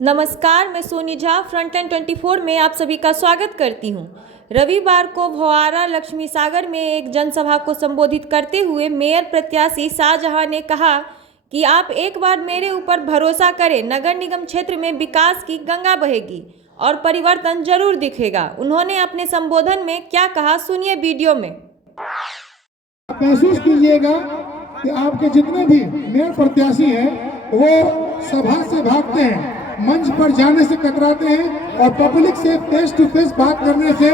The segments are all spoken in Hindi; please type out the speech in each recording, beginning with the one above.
नमस्कार, मैं सोनी झा फ्रंट लाइन 24 में आप सभी का स्वागत करती हूं। रविवार को भवारा लक्ष्मी सागर में एक जनसभा को संबोधित करते हुए मेयर प्रत्याशी शाहजहां ने कहा कि आप एक बार मेरे ऊपर भरोसा करें, नगर निगम क्षेत्र में विकास की गंगा बहेगी और परिवर्तन जरूर दिखेगा। उन्होंने अपने संबोधन में क्या कहा, सुनिए वीडियो में। महसूस कीजिएगा कि आपके जितने भी मेयर प्रत्याशी हैं वो सभा से भागते हैं, मंच पर जाने से कतराते हैं और पब्लिक से फेस टू फेस बात करने से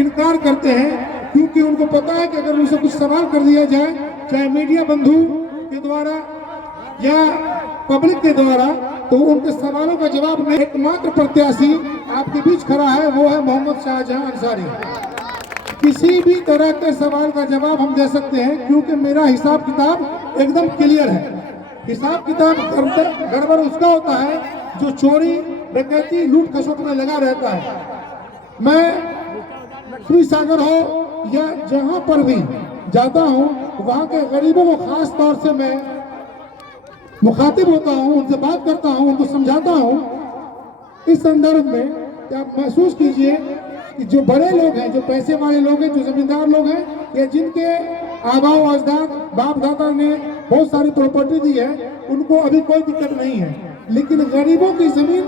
इनकार करते हैं, क्योंकि उनको पता है कि अगर उनसे कुछ सवाल कर दिया जाए, चाहे मीडिया बंधु के द्वारा या पब्लिक के द्वारा, तो उनके सवालों का जवाब नहीं। एकमात्र प्रत्याशी आपके बीच खड़ा है, वो है मोहम्मद शाहजहां अंसारी। किसी भी तरह के सवाल का जवाब हम दे सकते हैं, क्योंकि मेरा हिसाब किताब एकदम क्लियर है। हिसाब किताब गड़बड़ उसका होता है जो चोरी डकैती लूट खसोट में लगा रहता है। मैं लक्ष्मी सागर हो या जहां पर भी जाता हूं, वहां के गरीबों को खास तौर से मैं मुखातिब होता हूं, उनसे बात करता हूं, उनको समझाता हूं। इस संदर्भ में कि आप महसूस कीजिए कि जो बड़े लोग हैं, जो पैसे वाले लोग हैं, जो जमींदार लोग हैं, या जिनके आबाओ अजदाद बाप दादा ने बहुत सारी प्रॉपर्टी दी है, उनको अभी कोई दिक्कत नहीं है। लेकिन गरीबों की जमीन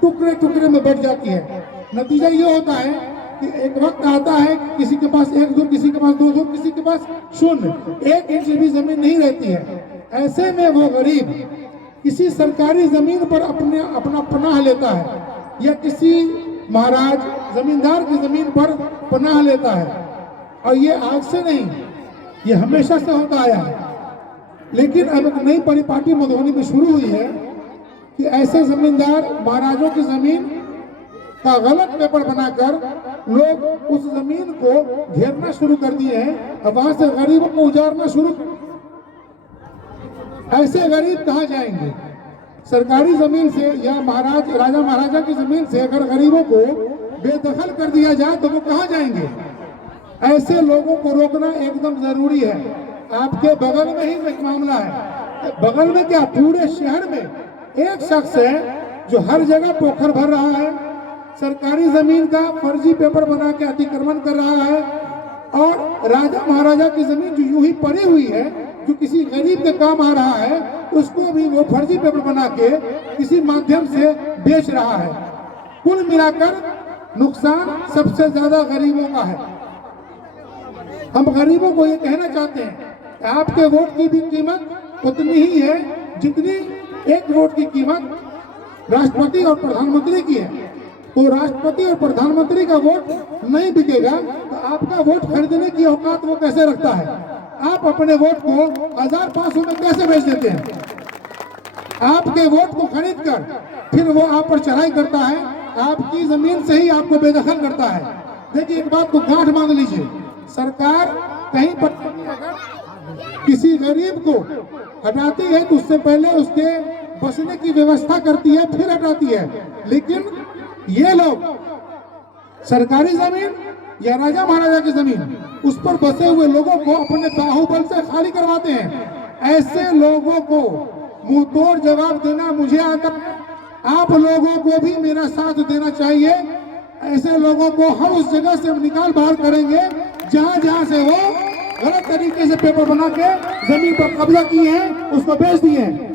टुकड़े टुकड़े में बढ़ जाती है। नतीजा ये होता है कि एक वक्त आता है कि किसी के पास 1 धुर, किसी के पास 2 धुर, किसी के पास 0, 1 इंच भी जमीन नहीं रहती है। ऐसे में वो गरीब किसी सरकारी जमीन पर अपना पनाह लेता है, या किसी महाराज जमींदार की जमीन पर पनाह लेता है। और ये आज से नहीं, ये हमेशा से होता आया है। लेकिन अब एक नई परिपाटी मधुबनी में शुरू हुई है कि ऐसे जमींदार महाराजों की जमीन का गलत पेपर बनाकर लोग उस जमीन को घेरना शुरू कर दिए हैं, और वहां से गरीबों को उजाड़ना शुरू। ऐसे गरीब कहाँ जाएंगे? सरकारी जमीन से या राजा महाराजा की जमीन से अगर गरीबों को बेदखल कर दिया जाए तो वो कहाँ जाएंगे? ऐसे लोगों को रोकना एकदम जरूरी है। आपके बगल में ही एक मामला है, बगल में क्या, पूरे शहर में एक शख्स है जो हर जगह पोखर भर रहा है, सरकारी जमीन का फर्जी पेपर बना के अतिक्रमण कर रहा है, और राजा महाराजा की जमीन जो यूं ही पड़ी हुई है, जो किसी गरीब के काम आ रहा है, उसको भी वो फर्जी पेपर बना के किसी माध्यम से बेच रहा है। कुल मिलाकर नुकसान सबसे ज्यादा गरीबों का है। हम गरीबों को ये कहना चाहते हैं कि आपके वोट की भी कीमत उतनी ही है जितनी एक वोट की कीमत राष्ट्रपति और प्रधानमंत्री की है। तो राष्ट्रपति और प्रधानमंत्री का वोट नहीं बिकेगा तो आपका वोट खरीदने की औकात वो कैसे रखता है? आप अपने वोट को 1500 में कैसे बेच देते हैं? आपके वोट को खरीद कर फिर वो आप पर चढ़ाई करता है, आपकी जमीन से ही आपको बेदखल करता है। देखिए, एक बात को गांठ बांध लीजिए, सरकार कहीं पर किसी गरीब को हटाती है तो उससे पहले उसके बसने की व्यवस्था करती है, फिर हटाती है। लेकिन ये लोग सरकारी जमीन या राजा महाराजा की जमीन, उस पर बसे हुए लोगों को अपने बाहुबल से खाली करवाते हैं। ऐसे लोगों को मुंह तोड़ जवाब देना मुझे आता। आप लोगों को भी मेरा साथ देना चाहिए। ऐसे लोगों को हम उस जगह से निकाल बाहर करेंगे जहां से वो गलत तरीके से पेपर बना के जमीन पर कब्जा किए हैं, उसको बेच दिए हैं।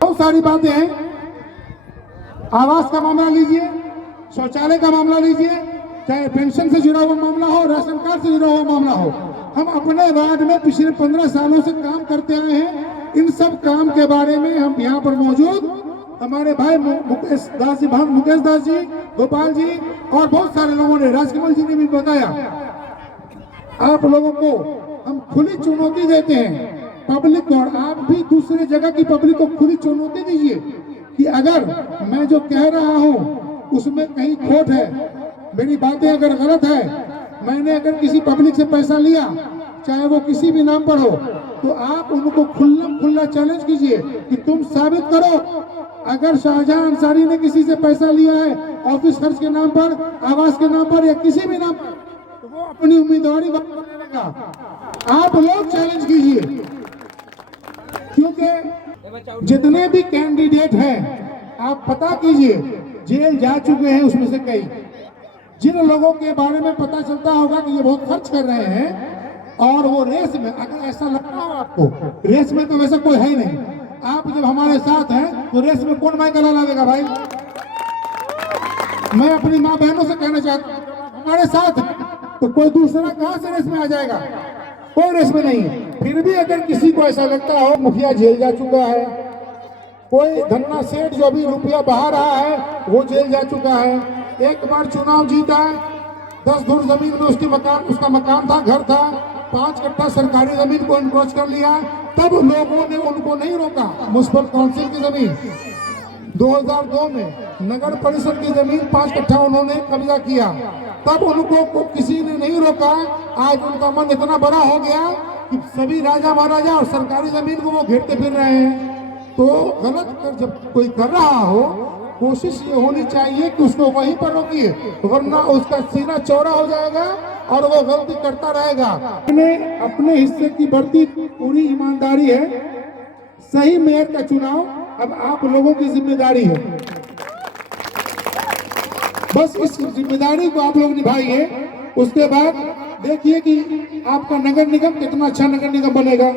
बहुत सारी बातें हैं, आवास का मामला लीजिए, शौचालय का मामला लीजिए, चाहे पेंशन से जुड़ा हुआ मामला हो, राशन कार्ड से जुड़ा हुआ मामला हो। हम अपने वार्ड में पिछले 15 सालों से काम करते आए हैं। इन सब काम के बारे में हम यहाँ पर मौजूद हमारे भाई मुकेश दास जी, गोपाल जी और बहुत सारे लोगों ने, राजकमल जी ने भी बताया। आप लोगों को हम खुली चुनौती देते हैं, पब्लिक को, और आप भी दूसरे जगह की पब्लिक को खुली चुनौती दीजिए कि अगर मैं जो कह रहा हूं उसमें कहीं खोट है, मेरी बातें अगर गलत है, मैंने अगर किसी पब्लिक से पैसा लिया, चाहे वो किसी भी नाम पर हो, तो आप उनको खुला चैलेंज कीजिए कि तुम साबित करो। अगर शाहजहां अंसारी ने किसी से पैसा लिया है ऑफिस खर्च के नाम पर, आवास के नाम पर, या किसी भी नाम पर, तो वो अपनी उम्मीदवारी देगा। आप लोग चैलेंज कीजिए, क्योंकि जितने भी कैंडिडेट हैं आप पता कीजिए, जेल जा चुके हैं उसमें से कई। जिन लोगों के बारे में पता चलता होगा कि ये बहुत खर्च कर रहे हैं और वो रेस में, अगर ऐसा लगता हो आपको, रेस में तो वैसे कोई है ही नहीं, आप जब हमारे साथ हैं तो रेस में कौन माइक लावेगा भाई? मैं अपनी माँ बहनों से कहना चाहता हूँ, हमारे साथ हैं तो कोई दूसरा कहाँ से रेस में आ जाएगा? कोई रेस में नहीं है। फिर भी अगर किसी को ऐसा लगता हो, मुखिया जेल जा चुका है, कोई धन्ना सेठ जो अभी रुपया बहा रहा है वो जेल जा चुका है, एक बार चुनाव जीता, 10 धुर जमीन में उसका मकान था, घर था, 5 कट्ठा सरकारी जमीन को इनक्रोच कर लिया, तब लोगों ने उनको नहीं रोका। म्युनिसिपल काउंसिल की जमीन 2002 में नगर परिषद की जमीन 5 कट्ठा उन्होंने कब्जा किया, तब उनको किसी ने नहीं रोका। आज उनका मन इतना बड़ा हो गया कि सभी राजा महाराजा और सरकारी जमीन को वो घेरते फिर रहे हैं। तो गलत कर जब कोई कर रहा हो, कोशिश ये होनी चाहिए कि उसको वहीं पर रोकिए, वरना उसका सीना चौड़ा हो जाएगा और वो गलती करता रहेगा। अपने हिस्से की बढ़ती पूरी ईमानदारी है। सही मेयर का चुनाव अब आप लोगों की जिम्मेदारी है। बस इस जिम्मेदारी को आप लोग निभाइए, उसके बाद देखिए कि आपका नगर निगम कितना अच्छा नगर निगम बनेगा।